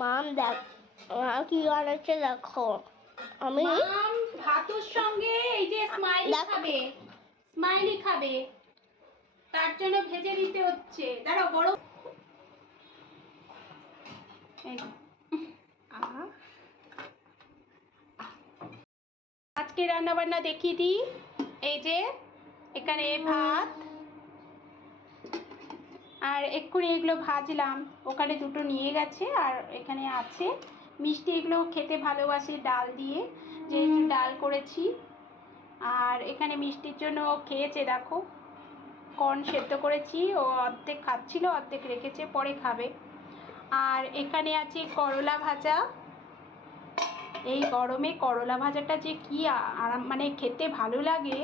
মাম দেখ কি বানাচ্ছে দেখো। আমি মাম ভাতের সঙ্গে এই যে স্মাইলি খাবে, স্মাইলি খাবে, তার জন্য ভেজে নিতে হচ্ছে। দাঁড়াও বড় আজকে রান্না বান্না দেখিয়ে দিই। এই যে এখানে ভাত, আর এক্ষুনি এগুলো ভাজলাম, ওখানে দুটো নিয়ে গেছে, আর এখানে আছে মিষ্টি। এগুলো খেতে ভালোবাসে ডাল দিয়ে, যেহেতু ডাল করেছি। আর এখানে মিষ্টির জন্য খেয়েছে, দেখো কর্ন সেদ্ধ করেছি, ও অর্ধেক খাচ্ছিল, অর্ধেক রেখেছে, পরে খাবে। আর এখানে আছে করলা ভাজা। এই গরমে করলা ভাজাটা যে কি আরাম, মানে খেতে ভালো লাগে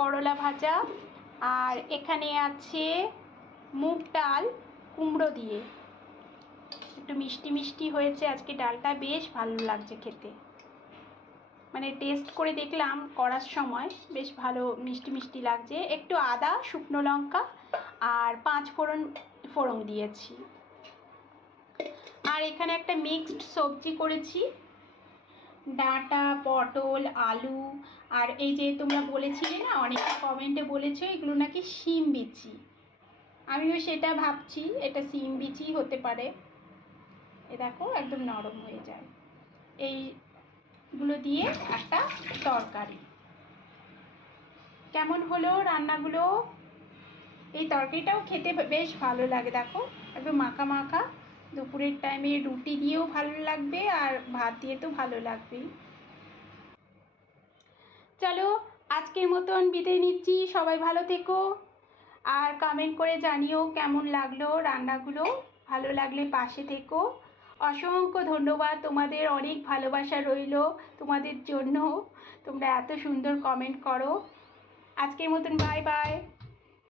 করলা ভাজা। আর এখানে আছে মুগ ডাল কুমড়ো দিয়ে, একটু মিষ্টি মিষ্টি হয়েছে আজকে ডালটা, বেশ ভালো লাগছে খেতে। মানে টেস্ট করে দেখলাম করার সময়, বেশ ভালো মিষ্টি মিষ্টি লাগছে। একটু আদা, শুকনো লঙ্কা আর 5 ফোড়ন দিয়েছি। আর এখানে একটা মিক্সড সবজি করেছি, ডাঁটা, পটল, আলু, আর এই যে তোমরা বলেছিলে না, অনেকে কমেন্টে বলেছো এগুলো নাকি শিম বিচি, আমিও সেটা ভাবছি এটা শিম বিচি হতে পারে। এ দেখো একদম নরম হয়ে যায়। এইগুলো দিয়ে একটা তরকারি। কেমন হলো রান্নাগুলো? এই তরকারিটাও খেতে বেশ ভালো লাগে, দেখো একদম মাখা মাখা। দুপুরের টাইমে রুটি দিয়েও ভালো লাগবে, আর ভাত দিয়ে তো ভালো লাগবেই। চলো আজকের মতন বিদায় নিচ্ছি, সবাই ভালো থেকো, আর কমেন্ট করে জানিও কেমন লাগলো রান্নাগুলো। ভালো লাগলে পাশে থেকো। অসংখ্য ধন্যবাদ, তোমাদের অনেক ভালোবাসা রইল তোমাদের জন্য, তোমরা এত সুন্দর কমেন্ট করো। আজকের মতন বাই বাই।